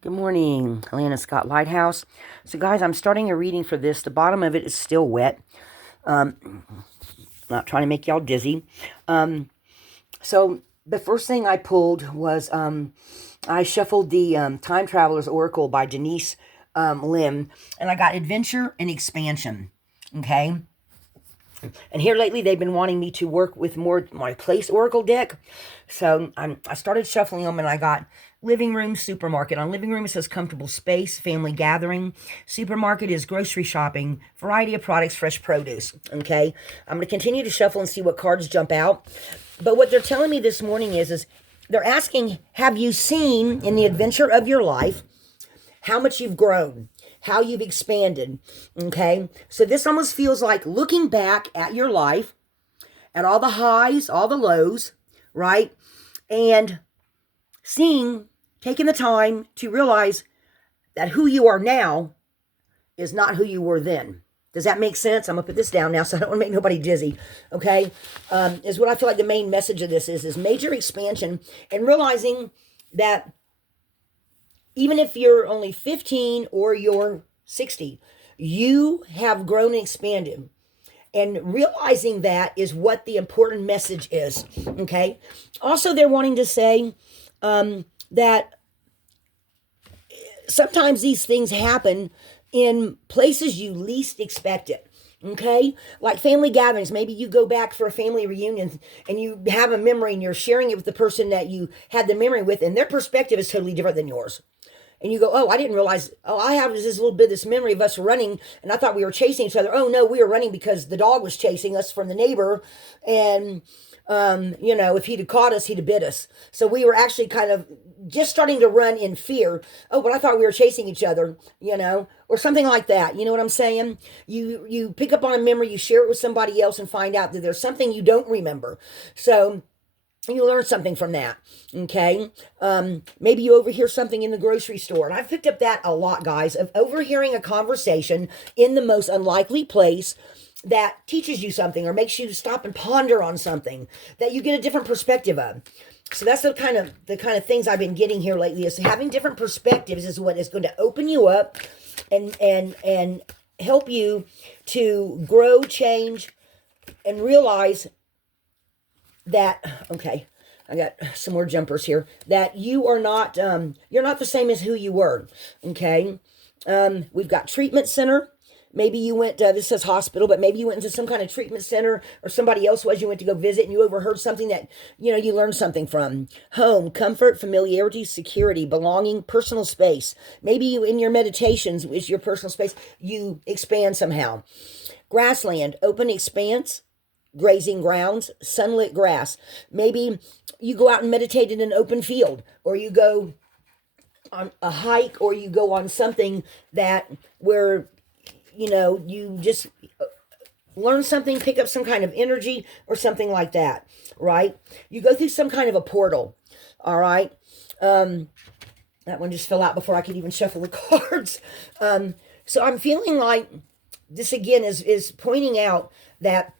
Good morning, Alana Scott Lighthouse. So, guys, I'm starting a reading for this. The bottom of it is still wet. Um, not trying to make y'all dizzy. So, the first thing I pulled was I shuffled the Time Traveler's Oracle by Denise Lim, and I got Adventure and Expansion. Okay. And here lately, they've been wanting me to work with more my place oracle deck. So I started shuffling them, and I got living room, supermarket. On living room, it says comfortable space, family gathering. Supermarket is grocery shopping, variety of products, fresh produce. Okay, I'm going to continue to shuffle and see what cards jump out. But what they're telling me this morning is they're asking, have you seen in the adventure of your life how much you've grown, how you've expanded? Okay, so this almost feels like looking back at your life, at all the highs, all the lows, right? And taking the time to realize that who you are now is not who you were then. Does that make sense? I'm gonna put this down now, so I don't want to make nobody dizzy. Okay, is what I feel like the main message of this is major expansion and realizing that even if you're only 15 or you're 60, you have grown and expanded. And realizing that is what the important message is. Okay. Also, they're wanting to say that sometimes these things happen in places you least expect it. Okay, like family gatherings. Maybe you go back for a family reunion and you have a memory and you're sharing it with the person that you had the memory with, and their perspective is totally different than yours. And you go, oh, I didn't realize, oh, I have this little bit of this memory of us running, and I thought we were chasing each other. Oh, no, we were running because the dog was chasing us from the neighbor. And, if he'd have caught us, he'd have bit us. So we were actually kind of just starting to run in fear. Oh, but I thought we were chasing each other, or something like that. You know what I'm saying? You pick up on a memory, you share it with somebody else, and find out that there's something you don't remember. So you learn something from that. Okay, maybe you overhear something in the grocery store, and I've picked up that a lot, guys, of overhearing a conversation in the most unlikely place that teaches you something or makes you stop and ponder on something that you get a different perspective of. So that's the kind of things I've been getting here lately, is having different perspectives is what is going to open you up and help you to grow, change, and realize that, okay, I got some more jumpers here, that you are not you're not the same as who you were. Okay, we've got treatment center. Maybe you went this says hospital, but maybe you went into some kind of treatment center, or somebody else was, you went to go visit and you overheard something that you learned something from. Home, comfort, familiarity, security, belonging, personal space. Maybe you, in your meditations, is your personal space, you expand somehow. Grassland, open expanse, grazing grounds, sunlit grass. Maybe you go out and meditate in an open field, or you go on a hike, or you go on something that where you just learn something, pick up some kind of energy or something like that, right? You go through some kind of a portal. All right. That one just fell out before I could even shuffle the cards. So I'm feeling like this again is pointing out that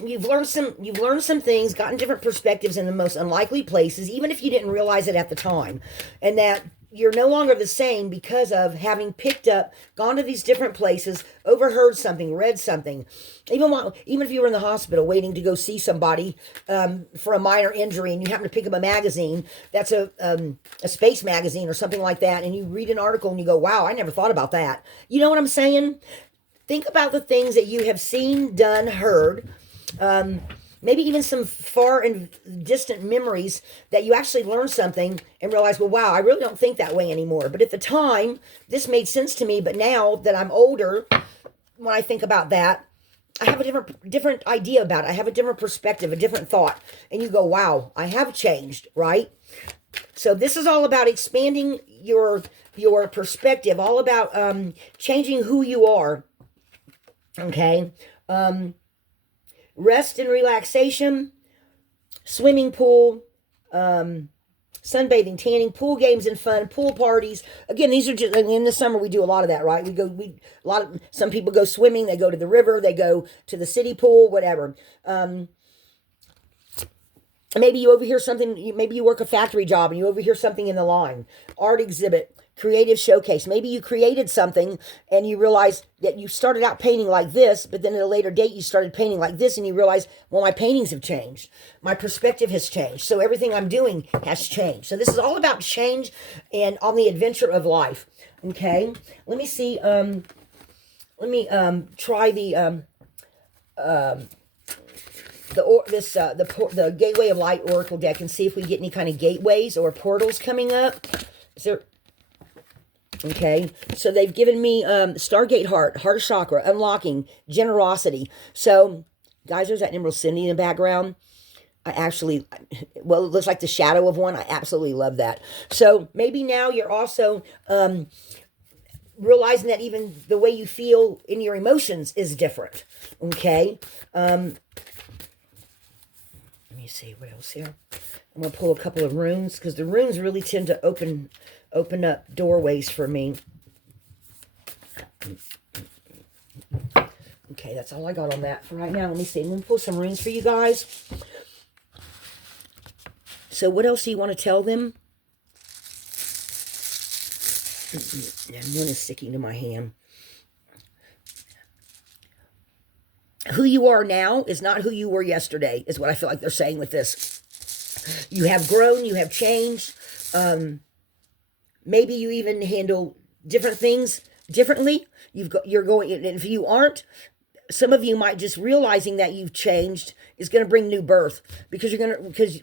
you've learned some things, gotten different perspectives in the most unlikely places, even if you didn't realize it at the time, and that you're no longer the same because of having picked up, gone to these different places, overheard something, read something. Even if you were in the hospital waiting to go see somebody for a minor injury, and you happen to pick up a magazine that's a space magazine or something like that, and you read an article and you go, wow, I never thought about that. You know what I'm saying? Think about the things that you have seen, done, heard, maybe even some far and distant memories that you actually learned something and realize, well, wow, I really don't think that way anymore. But at the time, this made sense to me. But now that I'm older, when I think about that, I have a different idea about it. I have a different perspective, a different thought. And you go, wow, I have changed, right? So this is all about expanding your perspective, all about changing who you are. Okay. Rest and relaxation, swimming pool, sunbathing, tanning, pool games and fun, pool parties. Again, these are just in the summer. We do a lot of that, right? Some people go swimming. They go to the river. They go to the city pool, whatever. Maybe you overhear something. Maybe you work a factory job and you overhear something in the line. Art exhibit, creative showcase. Maybe you created something and you realize that you started out painting like this, but then at a later date you started painting like this and you realize, well, my paintings have changed. My perspective has changed. So everything I'm doing has changed. So this is all about change and on the adventure of life. Okay. Let me see. Try the Gateway of Light Oracle deck and see if we get any kind of gateways or portals coming up. Is there? Okay, so they've given me Stargate Heart Chakra, Unlocking, Generosity. So, guys, there's that Emerald Cindy in the background. I actually, well, it looks like the shadow of one. I absolutely love that. So maybe now you're also realizing that even the way you feel in your emotions is different. Okay. Let me see what else here. I'm going to pull a couple of runes because the runes really tend to open up doorways for me. Okay, that's all I got on that for right now. Let me see. I'm going to pull some runes for you guys. So what else do you want to tell them? And one is sticking to my hand. Who you are now is not who you were yesterday, is what I feel like they're saying with this. You have grown, you have changed. Maybe you even handle different things differently. You're going, and if you some of you might just realizing that you've changed is going to bring new birth, because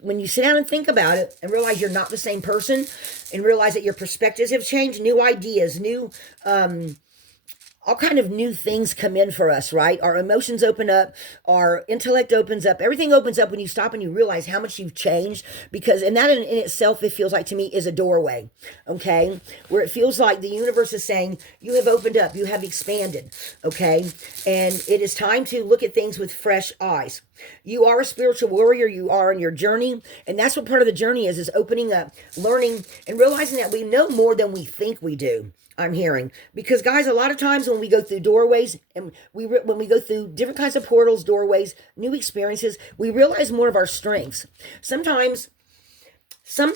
when you sit down and think about it and realize you're not the same person and realize that your perspectives have changed, new ideas, new, all kind of new things come in for us, right? Our emotions open up, our intellect opens up, everything opens up when you stop and you realize how much you've changed, and that in itself, it feels like to me is a doorway, okay? Where it feels like the universe is saying, you have opened up, you have expanded, okay? And it is time to look at things with fresh eyes. You are a spiritual warrior, you are on your journey, and that's what part of the journey is opening up, learning, and realizing that we know more than we think we do. I'm hearing, because guys, a lot of times when we go through doorways and when we go through different kinds of portals, doorways, new experiences, we realize more of our strengths. Sometimes some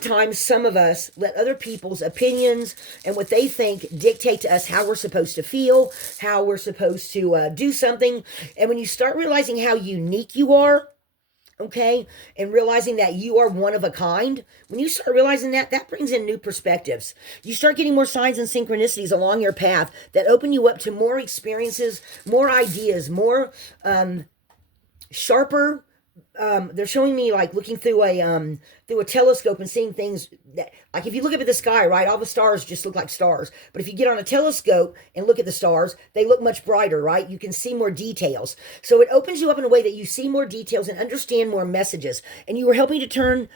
of us let other people's opinions and what they think dictate to us how we're supposed to feel, how we're supposed to do something. And when you start realizing how unique you are, okay, and realizing that you are one of a kind, when you start realizing that brings in new perspectives. You start getting more signs and synchronicities along your path that open you up to more experiences, more ideas, more sharper. They're showing me like looking through a telescope and seeing things that, like if you look up at the sky, right, all the stars just look like stars. But if you get on a telescope and look at the stars, they look much brighter, right? You can see more details. So it opens you up in a way that you see more details and understand more messages. And you were helping to turn,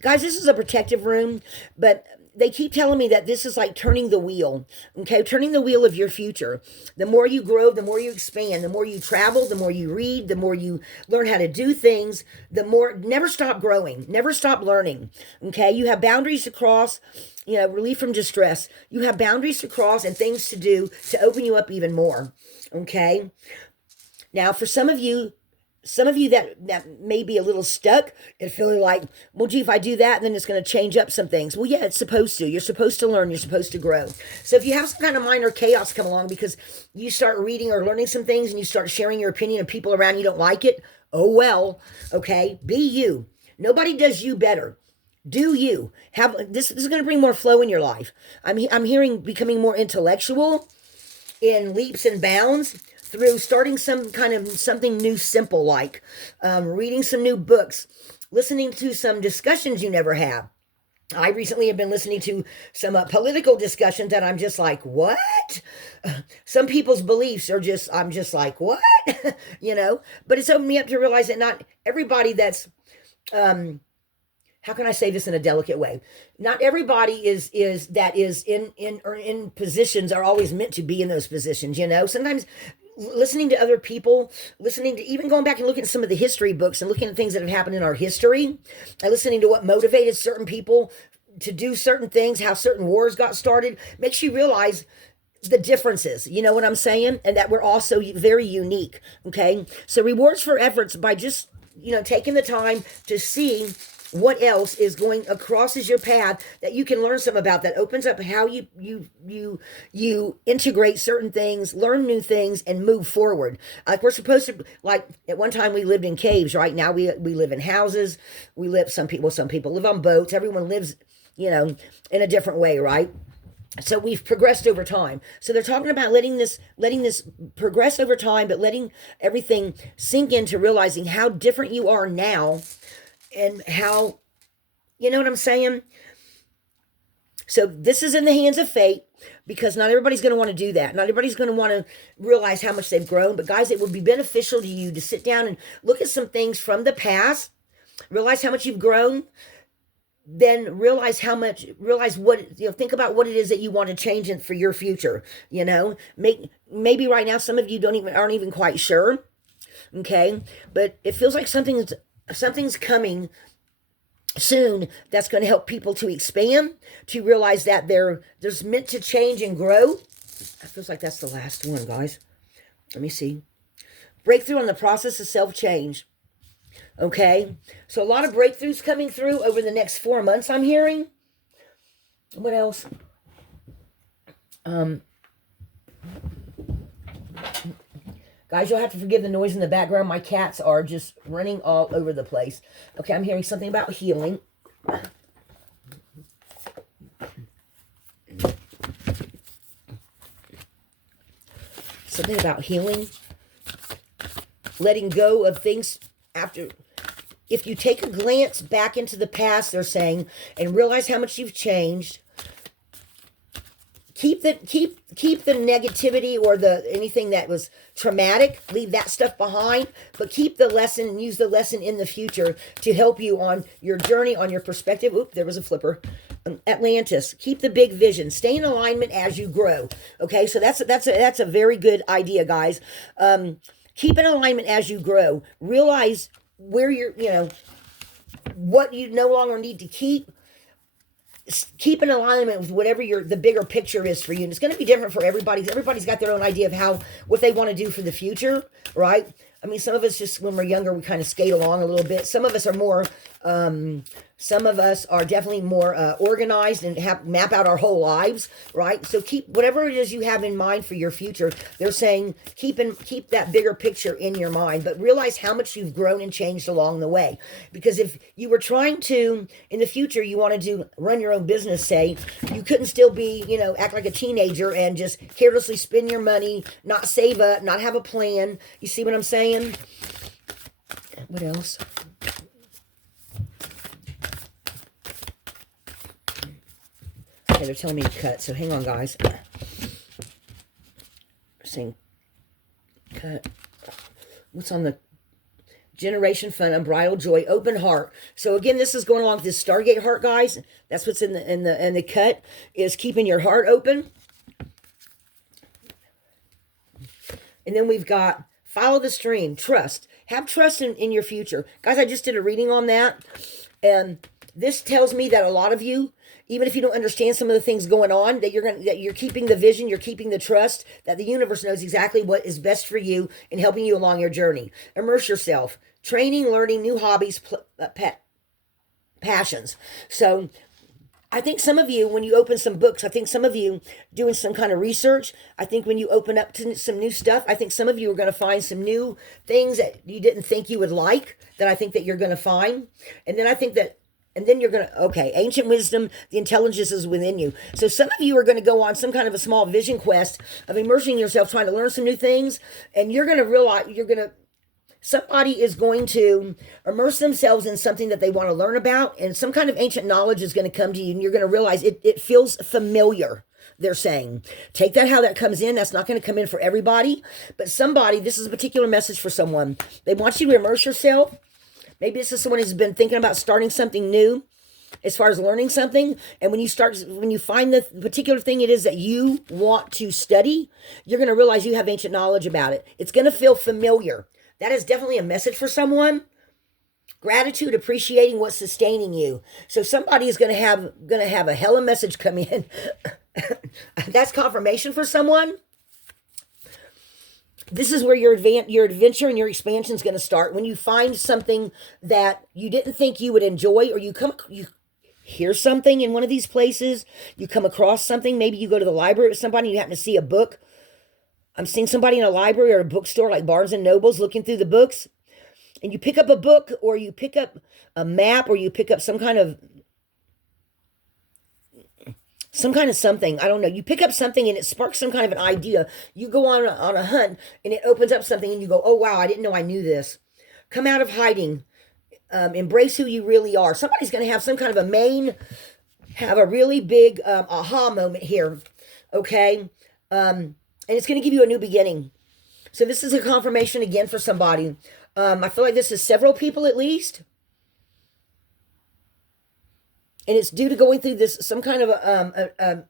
guys, this is a protective room, but they keep telling me that this is like turning the wheel, okay? Turning the wheel of your future. The more you grow, the more you expand, the more you travel, the more you read, the more you learn how to do things, the more, never stop growing, never stop learning, okay? You have boundaries to cross, relief from distress. You have boundaries to cross and things to do to open you up even more, okay? Now, for some of you that may be a little stuck and feeling like, well, gee, if I do that, then it's going to change up some things. Well, yeah, it's supposed to. You're supposed to learn. You're supposed to grow. So if you have some kind of minor chaos come along because you start reading or learning some things and you start sharing your opinion and people around you don't like it, oh, well, okay, be you. Nobody does you better. Do you. This is going to bring more flow in your life. I'm hearing becoming more intellectual in leaps and bounds, through starting some kind of something new, simple, like reading some new books, listening to some discussions you never have. I recently have been listening to some political discussions that I'm just like, what? Some people's beliefs are just, I'm just like, what? But it's opened me up to realize that not everybody that's, how can I say this in a delicate way? Not everybody is in positions are always meant to be in those positions, Sometimes listening to other people, listening to even going back and looking at some of the history books and looking at things that have happened in our history, and listening to what motivated certain people to do certain things, how certain wars got started, makes you realize the differences, you know what I'm saying? And that we're also very unique, okay? So rewards for efforts by just, taking the time to see what else is going acrosses your path that you can learn some about, that opens up how you integrate certain things, learn new things, and move forward. Like we're supposed to, like at one time we lived in caves. Right now we live in houses. We live, some people live on boats. Everyone lives, in a different way, right? So we've progressed over time. So they're talking about letting this progress over time, but letting everything sink into realizing how different you are now, and how, you know what I'm saying? So this is in the hands of fate, because not everybody's going to want to do that. Not everybody's going to want to realize how much they've grown. But guys, it would be beneficial to you to sit down and look at some things from the past, realize how much you've grown, then realize what, think about what it is that you want to change for your future. Maybe right now some of you aren't even quite sure. Okay. But it feels like something's coming soon that's going to help people to expand, to realize that there's meant to change and grow. It feels like that's the last one, guys. Let me see. Breakthrough on the process of self-change. Okay, so a lot of breakthroughs coming through over the next 4 months, I'm hearing. What else? Guys, you'll have to forgive the noise in the background. My cats are just running all over the place. Okay, I'm hearing something about healing. Something about healing. Letting go of things after. If you take a glance back into the past, they're saying, and realize how much you've changed, keep the negativity or anything that was traumatic, leave that stuff behind, but keep the lesson and use the lesson in the future to help you on your journey, on your perspective. Oop, there was a flipper. Atlantis, keep the big vision, stay in alignment as you grow. Okay, so that's a very good idea, guys. Keep in alignment as you grow. Realize where what you no longer need to keep. Keep in alignment with whatever the bigger picture is for you. And it's going to be different for everybody. Everybody's got their own idea of what they want to do for the future, right? I mean, some of us just, when we're younger, we kind of skate along a little bit. Some of us are more, some of us are definitely more organized and map out our whole lives, right? So keep whatever it is you have in mind for your future. They're saying keep that bigger picture in your mind, but realize how much you've grown and changed along the way. Because if you were trying to, in the future, you wanted to run your own business, say, you couldn't still be, act like a teenager and just carelessly spend your money, not save up, not have a plan. You see what I'm saying? What else? Okay, they're telling me to cut, so hang on, guys. Saying cut. What's on the Generation Fund? Unbridled joy, open heart. So again, this is going along with this Stargate heart, guys. That's what's in the cut, is keeping your heart open. And then we've got follow the stream, trust. Have trust in your future. Guys, I just did a reading on that. And this tells me that a lot of you, even if you don't understand some of the things going on, that you're keeping the vision, you're keeping the trust, that the universe knows exactly what is best for you in helping you along your journey. Immerse yourself. Training, learning, new hobbies, passions. So I think some of you, when you open some books, I think some of you doing some kind of research, I think when you open up to some new stuff, I think some of you are going to find some new things that you didn't think you would like, that I think that you're going to find. And then I think that, and then you're going to, okay, ancient wisdom, the intelligence is within you. So some of you are going to go on some kind of a small vision quest of immersing yourself, trying to learn some new things. And you're going to realize, somebody is going to immerse themselves in something that they want to learn about, and some kind of ancient knowledge is going to come to you, and you're going to realize it feels familiar. They're saying, take that how that comes in. That's not going to come in for everybody, but somebody, this is a particular message for someone. They want you to immerse yourself. Maybe this is someone who's been thinking about starting something new as far as learning something. And when you find the particular thing it is that you want to study, you're going to realize you have ancient knowledge about it. It's going to feel familiar. That is definitely a message for someone. Gratitude, appreciating what's sustaining you. So somebody is going to have a hella message come in. That's confirmation for someone. This is where your adventure and your expansion is going to start. When you find something that you didn't think you would enjoy, or you hear something in one of these places, you come across something, maybe you go to the library with somebody and you happen to see a book. I'm seeing somebody in a library or a bookstore like Barnes and Noble's looking through the books, and you pick up a book, or you pick up a map, or you pick up some kind of something. I don't know. You pick up something and it sparks some kind of an idea. You go on a hunt and it opens up something and you go, oh, wow, I didn't know I knew this. Come out of hiding. Embrace who you really are. Somebody's going to have some kind of have a really big aha moment here. Okay. And it's going to give you a new beginning. So this is a confirmation again for somebody. I feel like this is several people at least. And it's due to going through this some kind of an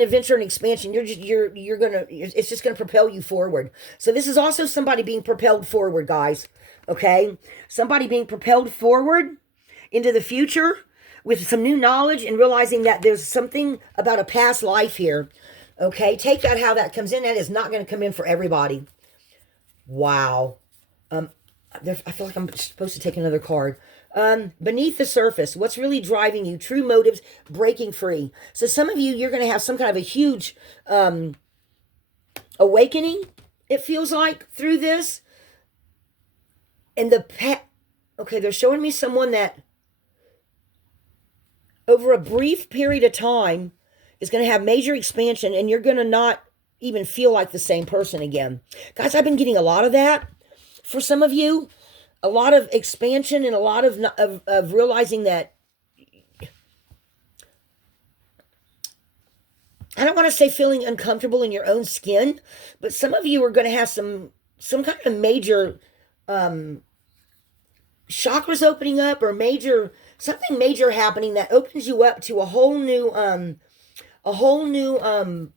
adventure and expansion. It's just gonna propel you forward. So this is also somebody being propelled forward, guys. Okay, somebody being propelled forward into the future with some new knowledge and realizing that there's something about a past life here. Okay, take that how that comes in. That is not going to come in for everybody. Wow. I feel like I'm supposed to take another card. Beneath the surface, what's really driving you? True motives, breaking free. So some of you, you're going to have some kind of a huge awakening, it feels like, through this. And okay, they're showing me someone that over a brief period of time is going to have major expansion, and you're going to not even feel like the same person again. Guys, I've been getting a lot of that for some of you. A lot of expansion and a lot of realizing that, I don't want to say feeling uncomfortable in your own skin, but some of you are going to have some kind of major chakras opening up, or something major happening that opens you up to a whole new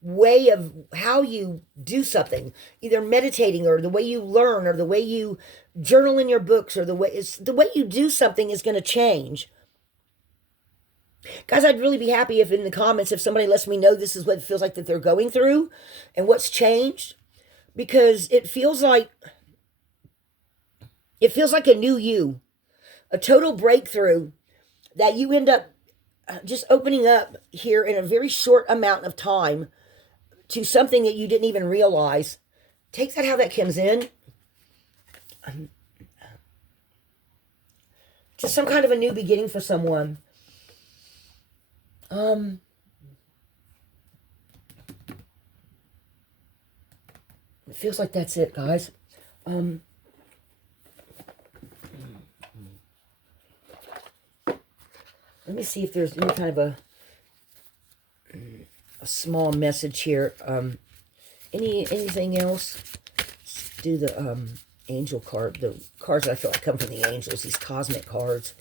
way of how you do something, either meditating, or the way you learn, or the way you journal in your books, or the way you do something is going to change. Guys, I'd really be happy if in the comments, if somebody lets me know this is what it feels like that they're going through and what's changed, because it feels like a new you, a total breakthrough that you end up just opening up here in a very short amount of time to something that you didn't even realize. Take that how that comes in. Just some kind of a new beginning for someone. It feels like that's it, guys. Let me see if there's any kind of a small message here. Anything else? Let's do the angel card. The cards I feel like come from the angels. These cosmic cards.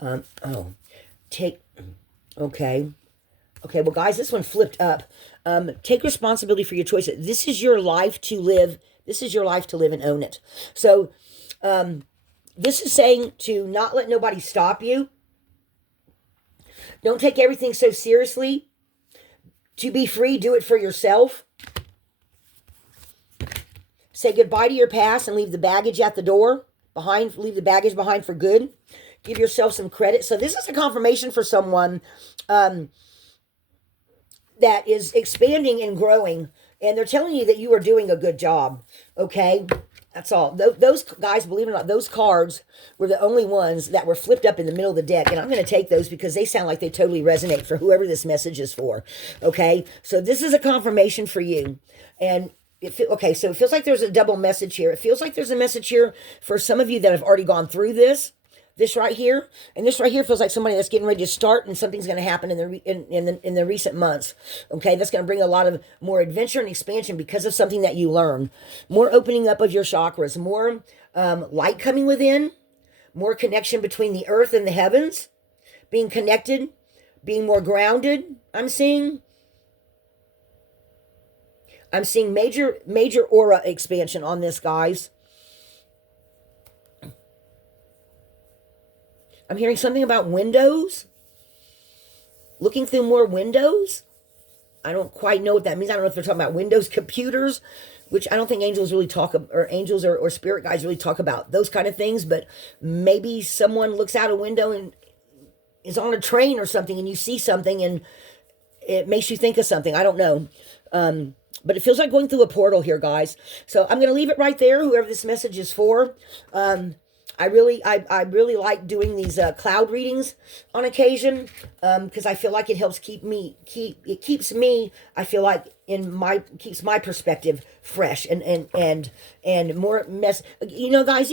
Okay. Okay, well, guys, this one flipped up. Take responsibility for your choices. This is your life to live. This is your life to live and own it. So, this is saying to not let nobody stop you. Don't take everything so seriously. To be free, do it for yourself. Say goodbye to your past and leave the baggage at the door. Leave the baggage behind for good. Give yourself some credit. So this is a confirmation for someone that is expanding and growing. And they're telling you that you are doing a good job. Okay? That's all. Those guys, believe it or not, those cards were the only ones that were flipped up in the middle of the deck. And I'm going to take those because they sound like they totally resonate for whoever this message is for. Okay? So this is a confirmation for you. And okay, so it feels like there's a double message here. It feels like there's a message here for some of you that have already gone through this. This right here, and this right here feels like somebody that's getting ready to start, and something's going to happen in the recent months. Okay, that's going to bring a lot of more adventure and expansion because of something that you learn. More opening up of your chakras, more light coming within, more connection between the earth and the heavens, being connected, being more grounded. I'm seeing major aura expansion on this, guys. I'm hearing something about windows. Looking through more windows. I don't quite know what that means. I don't know if they're talking about Windows computers, which I don't think angels really talk or angels or spirit guides really talk about those kind of things. But maybe someone looks out a window and is on a train or something, and you see something, and it makes you think of something. I don't know. But it feels like going through a portal here, guys. So I'm going to leave it right there, whoever this message is for. I really like doing these cloud readings on occasion, because I feel like it helps keeps me, I feel like, keeps my perspective fresh and more guys,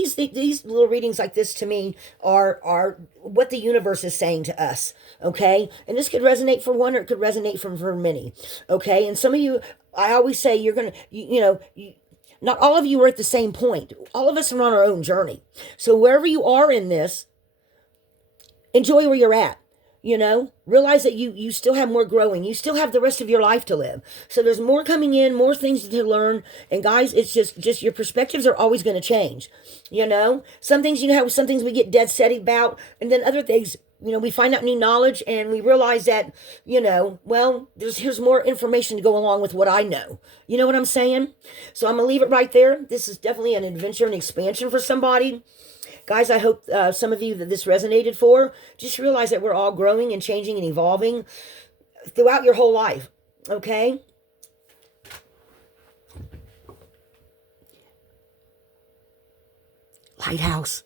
these little readings like this to me are what the universe is saying to us. Okay, and this could resonate for one, or it could resonate for many. Okay, and some of you, I always say, you're gonna not all of you are at the same point. All of us are on our own journey. So wherever you are in this, enjoy where you're at. Realize that you still have more growing. You still have the rest of your life to live. So there's more coming in, more things to learn. And guys, it's just your perspectives are always going to change. Some things, some things we get dead set about, and then other things, we find out new knowledge, and we realize that, well, here's more information to go along with what I know. You know what I'm saying? So I'm going to leave it right there. This is definitely an adventure and expansion for somebody. Guys, I hope some of you that this resonated for. Just realize that we're all growing and changing and evolving throughout your whole life. Okay? Lighthouse.